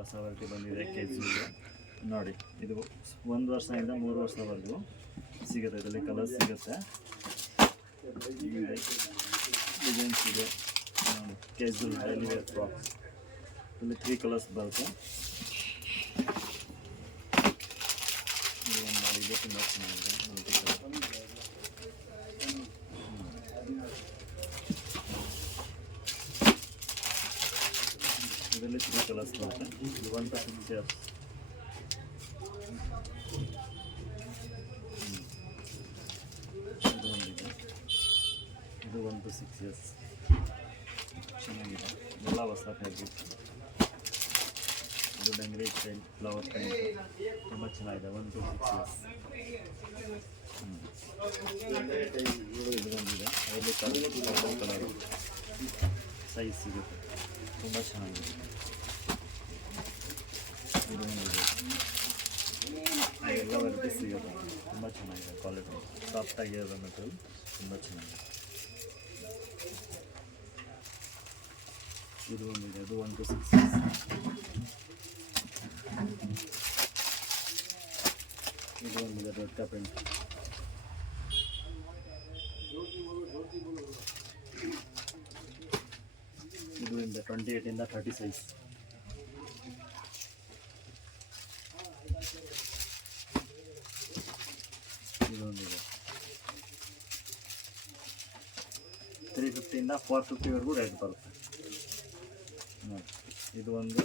ಹೊಸ ವೆರೈಟಿ ಬಂದಿದೆ ಕೆಜುಗೆ ನೋಡಿ. ಇದು 1 ವರ್ಷದಿಂದ 3 ವರ್ಷದವರೆಗೂ ಸಿಗುತ್ತೆ. ಇದರಲ್ಲಿ ಕಲರ್ಸ್ ಸಿಗುತ್ತೆ, ಡಿಸೈನ್ಸ್ ಇದೆ ನೋಡಿ. ಕೆಜುಲ್ ಡೈಲಿ ವೇರ್ ಫ್ರಾಕ್ಸ್ ಇಲ್ಲಿ 3 ಕಲರ್ಸ್ ಬರುತ್ತೆ. ಇದು ತುಂಬ ಚೆನ್ನಾಗಿದೆ. ಇದರಲ್ಲಿ 3 ಕಲರ್ಸ್ ಬರುತ್ತೆ. ಇದು 1 to 6 years. ಇದು ಒಂದಿದೆ, ಇದು 1 to 6 years. ಚೆನ್ನಾಗಿದೆ, ಎಲ್ಲ ಹೊಸ ಫ್ಯಾಬ್ರಿಕ್. ಇದು ಡಂಗ್ರಿ ಸ್ಟೈಲ್ ಫ್ಲವರ್ ಪ್ರಿಂಟ್ ತುಂಬ ಚೆನ್ನಾಗಿದೆ. 1 to 6 years. ಇದು ಬಂದಿದೆ, ಅದರಲ್ಲಿ ಕಲರ್ ಸೈಜ್ ಸಿಗುತ್ತೆ, ತುಂಬ ಚೆನ್ನಾಗಿದೆ. ಇದು ಒಂದಿದೆ, ಎಲ್ಲ ವೆರೈಟಿ ಸಿಗುತ್ತೆ, ತುಂಬ ಚೆನ್ನಾಗಿದೆ. ಕ್ವಾಲಿಟಿ ಸಾಫ್ಟಾಗಿರೋ ಮೆಟೀರಿಯಲ್ ತುಂಬ ಚೆನ್ನಾಗಿದೆ. ಇದು ಒಂದಿದೆ, ಅದು 1 to 6 years. ಇದು ಒಂದಿದೆ ರೆಡ್ ಪ್ರಿಂಟ್. ಇದು 28 ಇಂದ 30 ಸೈಜ್. ಇದೊಂದಿದೆ 350 ಇಂದ 450ವರೆಗೂ ರೇಟ್ ಬರುತ್ತೆ ನೋಡಿ. ಇದು ಒಂದು,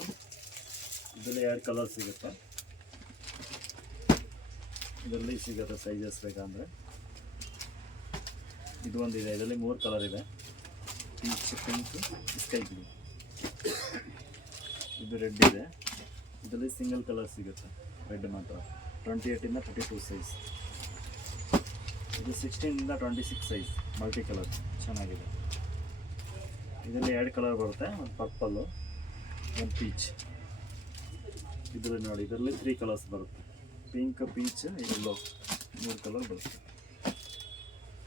ಇದರಲ್ಲಿ 2 ಕಲರ್ ಸಿಗುತ್ತೆ. ಇದರಲ್ಲಿ ಸಿಗುತ್ತೆ ಸೈಜಸ್ ಬೇಕಂದರೆ. ಇದು ಒಂದಿದೆ, ಇದರಲ್ಲಿ 3 ಕಲರ್ ಇದೆ. Peach, pink, sky blue. ಇದು ರೆಡ್ ಇದೆ, ಇದರಲ್ಲಿ ಸಿಂಗಲ್ ಕಲರ್ ಸಿಗುತ್ತೆ, ರೆಡ್ ಮಾತ್ರ. 28 ಇಂದ 32 ಸೈಜ್. ಇದು 16 ಇಂದ 26 ಸೈಜ್, ಮಲ್ಟಿ ಕಲರ್ ಚೆನ್ನಾಗಿದೆ. ಇದರಲ್ಲಿ 2 ಕಲರ್ ಬರುತ್ತೆ, ಒಂದು ಪರ್ಪಲ್ಲು, ಒಂದು ಪೀಚ್. ಇದರಲ್ಲಿ ನೋಡಿ, ಇದರಲ್ಲಿ 3 ಕಲರ್ಸ್ ಬರುತ್ತೆ, ಪಿಂಕ್, ಪೀಚ್, ಯೆಲ್ಲೋ, 3 ಕಲರ್ ಬರುತ್ತೆ.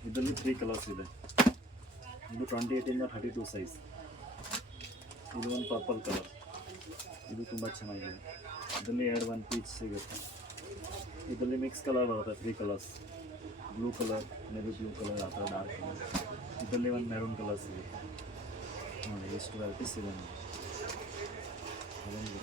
ಇದರಲ್ಲಿ 3 ಕಲರ್ಸ್ ಇದೆ. ಇದು 28 ಇಂದ 32 ಸೈಜ್. ಇದು ಒಂದು ಪರ್ಪಲ್ ಕಲರ್, ಇದು ತುಂಬ ಚೆನ್ನಾಗಿದೆ. ಇದರಲ್ಲಿ 1 ಪೀಚ್ ಸಿಗುತ್ತೆ. ಇದರಲ್ಲಿ ಮಿಕ್ಸ್ ಕಲರ್ ಬರುತ್ತೆ, 3 colours, blue colour, navy blue colour, ಆ ಥರ ಡಾರ್ಕ್ ಕಲರ್. ಇದರಲ್ಲಿ ಒಂದು ಮೆರೂನ್ ಕಲರ್ ಸಿಗುತ್ತೆ ನೋಡಿ. ಎಷ್ಟು ವೆರೈಟೀಸ್ ಇದೆ ನೋಡಿ. ಅದೊಂದು